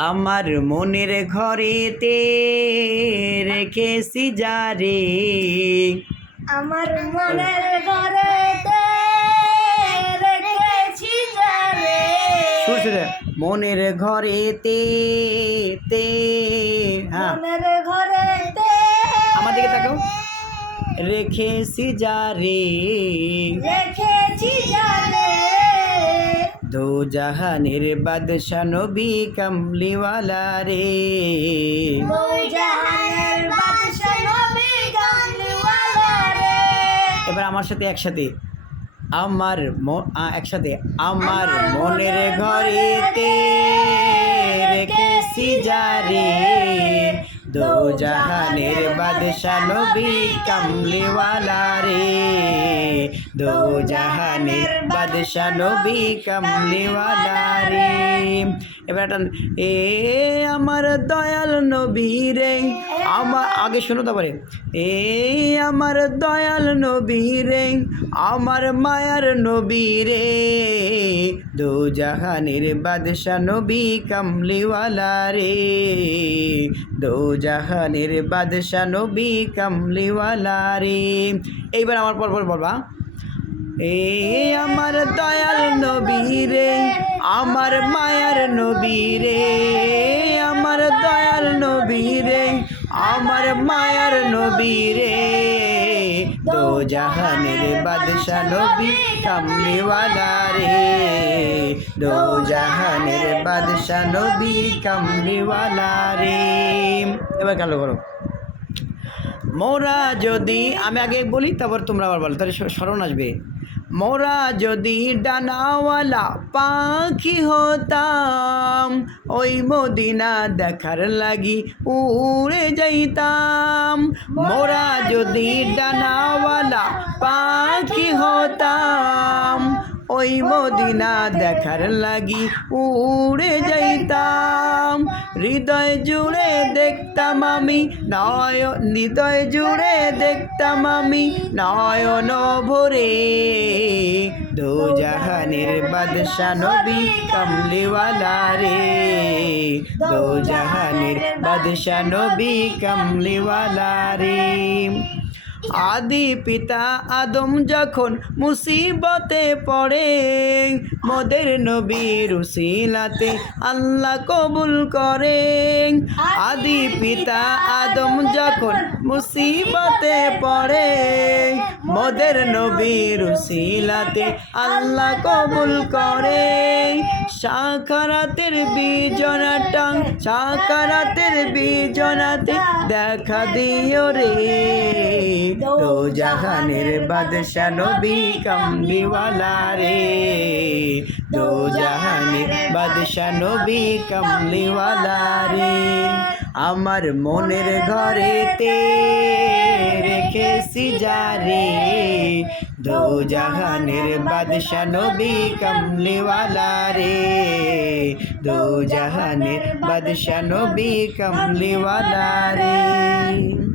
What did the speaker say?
আমার মনের ঘরেতে রেখেছি যারে আমার মনের ঘরেতে রেখেছি যারে সুর সুরে মনের ঘরেতে তে হ্যাঁ। মনের ঘরেতে আমার দিকে তাকাও। রেখেছি যারে রেখেছি যারে দো জাহানের বাদশা নবী কামলিওয়ালা রে। এবার আমার সাথে একসাথে আমার একসাথে আমার মনের ঘরেতে রেখেছি যারে দো জাহানের বাদশা নবী কামলিওয়ালা রে। দো জাহানের বাদশা নবী কামলিওয়ালা এবার একটা, এ আমার দয়াল নবী রে। আমার আগে শোনো তারপরে, এ আমার দয়াল নবী রে, আমার মায়ার নবী রে। দো জাহানের বাদশা নবী কামলিওয়ালা রে। দো জাহানের বাদশা নবী কামলিওয়ালা রে। এইবার আমার পর পর বলবা এ আমার দয়াল নবী রে আমার মায়ার নবী রে আমার দয়াল নবী রে আমার মায়ার নবী রে দো জাহানের বাদশা নবী কামলিওয়ালা রে, দো জাহানের বাদশা নবী কামলিওয়ালা রে। এবার কালো করো। মোরা যদি, আমি আগে বলি, তারপর তোমরা আবার বলো, তাহলে স্মরণ আসবে। মোরা যদি ডানাওয়ালা পাখি হতাম, ওই মদিনা দেখার লাগি উড়ে যাইতাম। মোরা যদি ডানাওয়ালা পাখি হতাম, ওই মদিনা দেখার লাগি উড়ে যাইতাম। হৃদয় জুড়ে দেখতাম আমি নয় হৃদয় জুড়ে দেখতাম আমি, নয়ন ভরে। দু জাহানের বাদশা নবী কমলিওয়ালা রে। দু জাহানের বাদশা নবী কমলিওয়ালা রে। আদি পিতা আদম যখন মুসিবতে পড়ে, মদের নবীর উসিলাতে আল্লাহ কবুল করেন আদি পিতা আদম যখন মুসিবতে পড়ে, মদের নবীর উসিলাতে আল্লাহ কবুল করে। সাকারাতের বিজনাটা সাকারাতের বিজনাতে দেখা দিও রে। দো জাহানের বাদশা নবী কামলিওয়ালা রে দো জাহানের বাদশা নবী কামলিওয়ালা রে আমার মনের ঘরেতে রেখেছি যারে দো জাহানের বাদশা নবী কামলিওয়ালা রে দো জাহানের বাদশা নবী কামলিওয়ালা রে